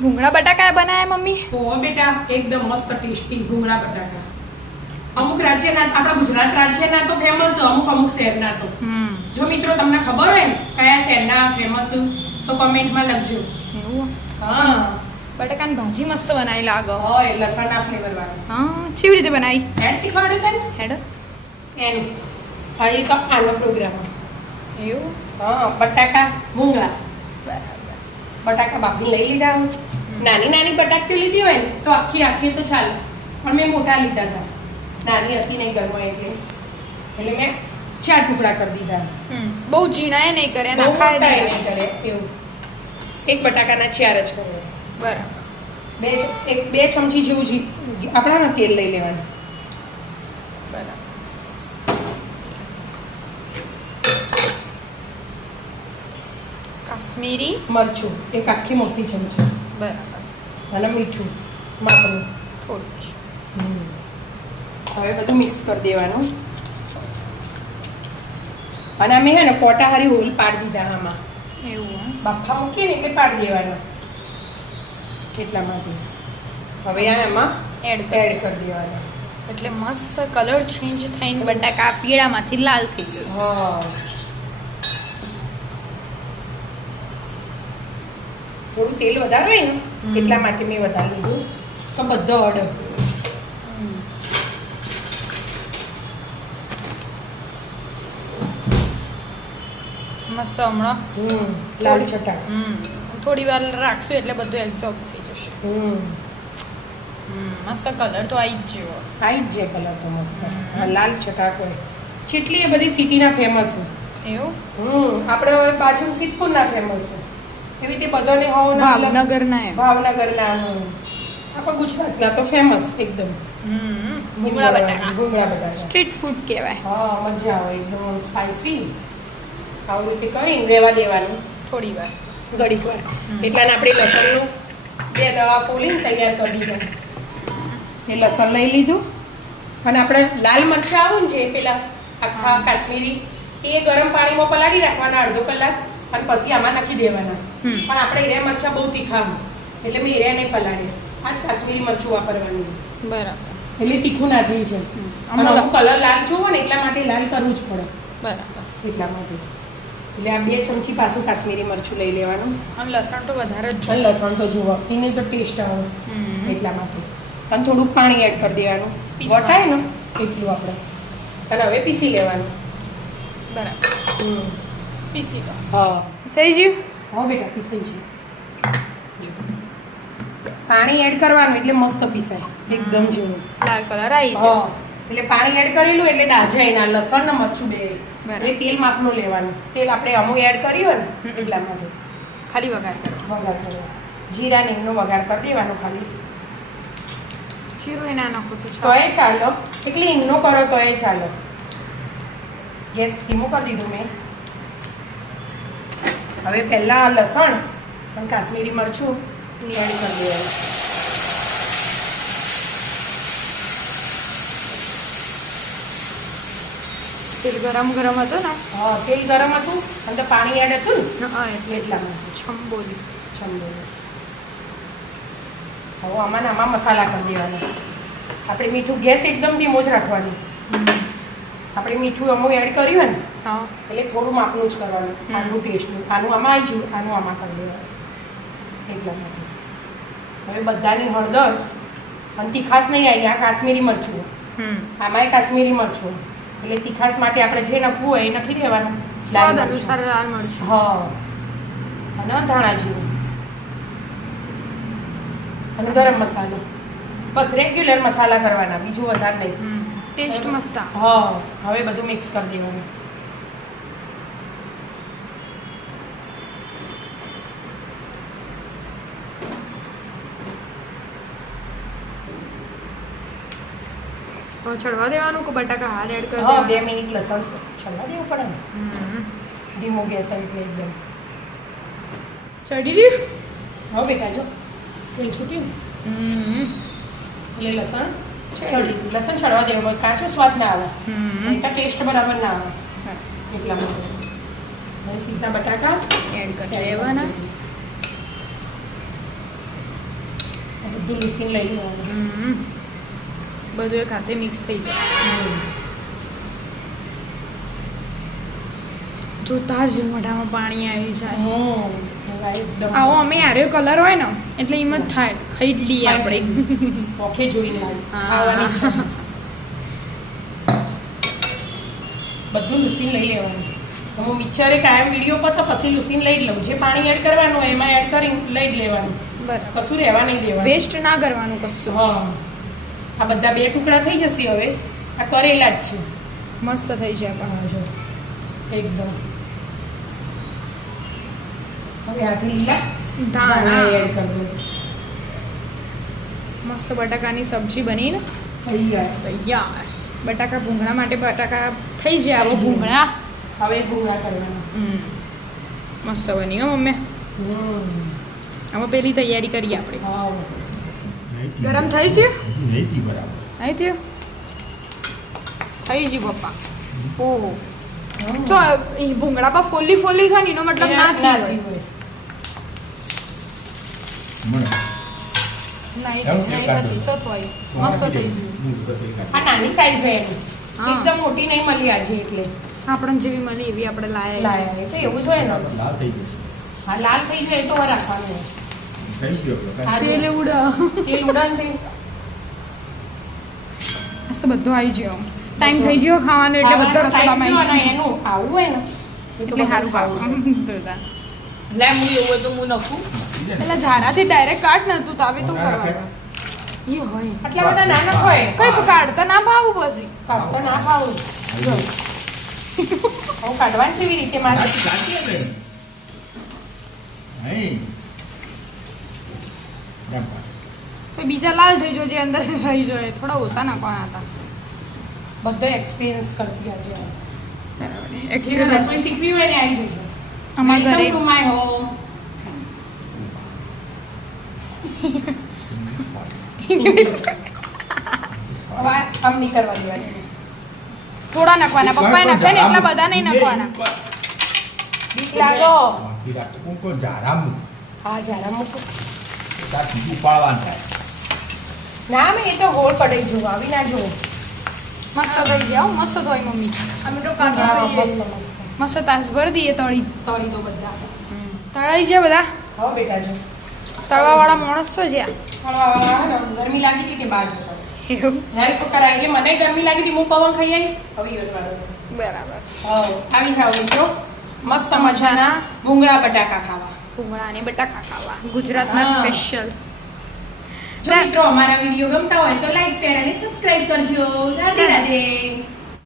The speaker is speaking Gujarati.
ભૂંગળા બટાકા બનાયા મમ્મી? તો બેટા એકદમ મસ્ત ટેસ્ટી ભૂંગળા બટાકા. અમુક રાજ્યના, આપણા ગુજરાત રાજ્યના તો ફેમસ, અમુક શહેરના તો. જો મિત્રો તમને ખબર હોય ને કયા શહેરના ફેમસ તો કમેન્ટમાં લખજો. એવું? હા, બટાકાની ભાજી મસ્ત બનાવી લાગો. હોય લસણના ફ્લેવર વાળી. હા, કેવી રીતે બનાવી? એડ શીખવાડ્યું તને હેડો. એનું. હા, એ તો આનો પ્રોગ્રામ. એવું? હા, બટાકા ભૂંગળા. બરાબર. બટાકા બાફી લઈ લીધા. નાની નાની બટાકી લીધી હોય ને તો આખી તો ચાલે, પણ મેં મોટા લીધા હતા. નાની હતી નહીં ઘરમાં એટલે મેં 4 ટુકડા કરી દીધા. બહુ ઝીણાએ નહીં કર્યા, બહુ નખાય મોટા નહીં. નહીં કરે એવું. એક બટાકાના 4 જ કરો. બરાબર. બે ચમચી જેવું આપણા તેલ લઈ લેવાનું. બરાબર. કાશ્મીરી મરચું એક આખી મોટી ચમચી. બરાબર. અને મીઠું માપનું થોડું જ. હવે બધું મિક્સ કરી દેવાનું. અને અમે હે ને કોટા હારી હોલ પાડી દીધા આમાં. એવું? બાફા મૂકીએ ને એટલે પાડી દેવાના. એટલા માટે હવે એમાં એડ કરી દેવાના. એટલે મસ્ત કલર ચેન્જ થઈને બટાકા પીળામાંથી લાલ થઈ ગયો. હા, થોડું તેલ વધારે હોય ને એટલા માટે મેં વધારે લીધું. તો બધો ઓર્ડર મસ્ત હમણાં લાલ ચટાક. થોડી વાર રાખશું એટલે બધું એબ્ઝોર્બ થઈ જશે. મસ્ત કલર તો આવી જ જેવો. આવી જ છે કલર તો મસ્ત. લાલ ચટાક હોય. ચીટલી એ બધી સિટીના ફેમસ છે. એવું? આપણે હવે બાજુ સિદ્ધપુરના ફેમસ છે. એવી રીતે બધાને ભાવનગરના એમ. ભાવનગરના આપણા ગુજરાતના તો ફેમસ એકદમ. ભૂંગળા બટાકા. ભૂંગળા બટાકા સ્ટ્રીટ ફૂડ કહેવાય. હા, મજા આવે એકદમ સ્પાઈસી. આવું રીતે કરીને રહેવા દેવાનું થોડી વાર, ઘડીક વાર. એટલાને આપણે લસણનું 2 દવા ફોલીને તૈયાર કરી દીધા. એ લસણ લઈ લીધું. અને આપણે લાલ મરચાં આવે ને જે પેલા આખા કાશ્મીરી, એ ગરમ પાણીમાં પલાળી રાખવાના અડધો કલાક અને પછી આમાં નાખી દેવાના. પણ આપણે એરિયા મરચાં બહુ તીખા એટલે મેં એરિયા નહીં પલાળ્યા. આ જ કાશ્મીરી મરચું વાપરવાનું. બરાબર. એટલે તીખું ના થઈ જાય. અને અમુક કલર લાલ જોવો ને એટલા માટે લાલ કરવું જ પડે. બરાબર. એટલા માટે એટલે આ 2 ચમચી પાછું કાશ્મીરી મરચું લઈ લેવાનું. અને લસણ તો વધારે જ અને લસણ તો જુઓ એને તો ટેસ્ટ આવે એટલા માટે. અને થોડુંક પાણી એડ કરી દેવાનું. વટાય ને એટલું આપણે. અને હવે પીસી લેવાનું. બરાબર. પીસી લો. હા, સહી ગયું? હા બેટા પીસાઈ ગયું. પાણી એડ કરવાનું એટલે મસ્ત પીસાય એકદમ જેવું. લાલ કલર આવી હા, જાય. એટલે પાણી એડ કરેલું એટલે દાજાય ના. લસણ ને મરચું બે બરાબર. એટલે તેલ માપનું લેવાનું. તેલ આપણે અમુક એડ કર્યું ને એટલા માટે ખાલી વઘાર કરો. વઘાર કરવાનો. જીરા ને એમનો વઘાર કરી દેવાનો ખાલી. જીરું એ ના નાખો તો તોય ચાલો, એટલે હિંગનો કરો તોય ચાલો. ગેસ ધીમો કરી દીધું મેં. હવે પહેલા લસણ અને કાશ્મીરી મરચું એડ કરી દેવાનું. તેલ ગરમ હતો ને? હા, તેલ ગરમ હતું અને તો પાણી એડ હતું ને હા, એટલે એટલા માટે છંબોલી. છંદોળી. હવે આમાં મસાલા કરી દેવાના. આપણે મીઠું ગેસ એકદમ ધીમો જ રાખવાની. આપણે મીઠું અમુક એડ કર્યું ને હા, એટલે થોડું માપનું જ કરવાનું. આનું ટેસ્ટનું આનું આમાં આવી ગયું, આનું આમાં કરી દેવાનું. એટલા માટે હવે બધાની હળદર અને તીખાશ નહીં આવી. આ કાશ્મીરી મરચું, આમાંય કાશ્મીરી મરચું એટલે તીખાશ માટે આપણે જે નાખવું હોય એ નાખી દેવાનું. સ્વાદ અનુસાર લાલ મરચું. હા, અને ધાણા જીરું અને ગરમ મસાલો. બસ રેગ્યુલર મસાલા કરવાના, બીજું વધારે નહીં. ટેસ્ટ મસ્ત. હા, હવે બધું મિક્સ કરી દેવાનું. છડવા દેવાનું કે બટાકા હાર એડ કરી હા, દેવાનું? 2 મિનિટ લસણ છલવા દેવું પડે ને. ધીમો ગેસ એટલે એકદમ ચડી રહ્યું. હવે બેટા જો તેલ છૂટ્યું એટલે લસણ લસણ છડવા દેવું. કાચો સ્વાદ ના આવે, એટલે ટેસ્ટ બરાબર ના આવે એટલા માટે. હવે સીધા બટાકા એડ કરી દેવાના. બધું લૂસીને લઈ લેવાનું. બધું એક હાથે મિક્સ થઈ જાય. જોતા જ મોઢામાં પાણી આવી જાય. એવા એકદમ આવો અમે આર્યો કલર હોય ને એટલે એમ જ થાય, ખાઈ જ લઈએ આપણે. ઓખે જોઈને હા. ખાવાની ઈચ્છા થાય. બધું લૂસીને લઈ લેવાનું. તો હું મિક્સરે કાયમ વિડીયો પર તો પછી લૂસીને લઈ જ લઉં. જે પાણી એડ કરવાનું હોય એમાં એડ કરી લઈ જ લેવાનું. બરાબર. કશું રહેવા નહીં દેવાનું. વેસ્ટ ના કરવાનું કશું. હા, આ બધા 2 ટુકડા થઈ જશે. હવે આ કરેલા જ છે. મસ્ત થઈ જાય પણ. હા, જો એકદમ. હવે આથી લીલા ધાણા એડ કરી દો. મસ્ત બટાકાની સબ્જી બનીને થઈ જાય. તૈયાર. બટાકા ભૂંગળા માટે બટાકા થઈ જાય. આવો ભૂંગળા. હવે ભૂંગળા કરવાના. મસ્ત બની હો મમ્મી. હવે પેલી તૈયારી કરીએ આપણે. હા, ગરમ થઈ છે? નહીં બરાબર. નહીં થયું? થઈ ગયું પપ્પા. ઓહો. જો ઈ ભૂંગળા પર ફોલી ફોલી છે ને એનો મતલબ ના થયું હોય. મને નહીં થતી. છો થોડી. મસ્ત થઈ ગયું. આ નાની સાઈઝ છે એની. હા. એકદમ મોટી નહીં મળી આજે એટલે આપણને જેવી મળી એવી આપણે લાયા. લાયા. એ તો એવું જ હોય ને. લાલ થઈ ગયું. હા, લાલ થઈ જાય તો રાખવાનું. થઈ ગયો આપણો. હા, તેલ ઉડા. તેલ ઉડાન થઈ. મસ્ત બધું આવી ગયો. ટાઈમ થઈ ગયો ખાવાનો એટલે બધો રસોડામાં આવી ગયો. એનું આવું હોય ને એટલે સારું ખાવું. લે હું એવું હોય તો હું નખું. એટલે ઝારાથી ડાયરેક્ટ કાઢ ને તું તાવે તો કરવાનું. એ હોય. આટલા બધા નાના હોય કઈ કાઢતા ના ભાવું પછી. કાઢતા ના ખાવું. જો હું કાઢવાની છે એવી રીતે મારે. તો બીજા લાલ થઈ જો જે અંદર રહી જાય થોડા ઓછા નાખવાના હતા. બધો એક્સપિરિયન્સ કરશે આજે. જેને Experience. રસોઈ શીખવી હોય ને આવી જજો. અમારા ઘરે Welcome to my home. હવે આમ નહીં કરવા દેવાની. થોડા નાખવાના. પપ્પાએ નાખ્યા ને એટલા બધા નહીં નાખવાના. બીક લાગો. ઝારામાં હા, જરા મૂકો. તાર સીધું પાડવાનું થાય. ના મેં એ તો ગોળ કઢાઈ જોવા આવી ના જોવો. મસ્ત થઈ ગયા હો, મસ્ત થઈ મમ્મી. અમે તો મસ્ત, મસ્ત તાસ ભરી દઈએ તળી. તળી દો બધા. તળાઈ છે બધા. હો બેટા જો. તળવા વાળા માણસ છો જ્યાં. પણ ગરમી લાગી હતી કે બહાર જતો. એવું. હેલ્પ કરાય એટલે મને ગરમી લાગી હતી હું પવન ખાઈ આવી. હવે યોજવાનો. બરાબર. આવી જાવ મિત્રો. મસ્ત મજાના ભૂંગળા બટાકા ખાવા. ભૂંગળા અને બટાકા ખાવા. ગુજરાતના હા. સ્પેશિયલ. જો મિત્રો અમારા વિડીયો ગમતા હોય તો લાઈક શેર અને સબસ્ક્રાઇબ કરજો. રાધે રાધે.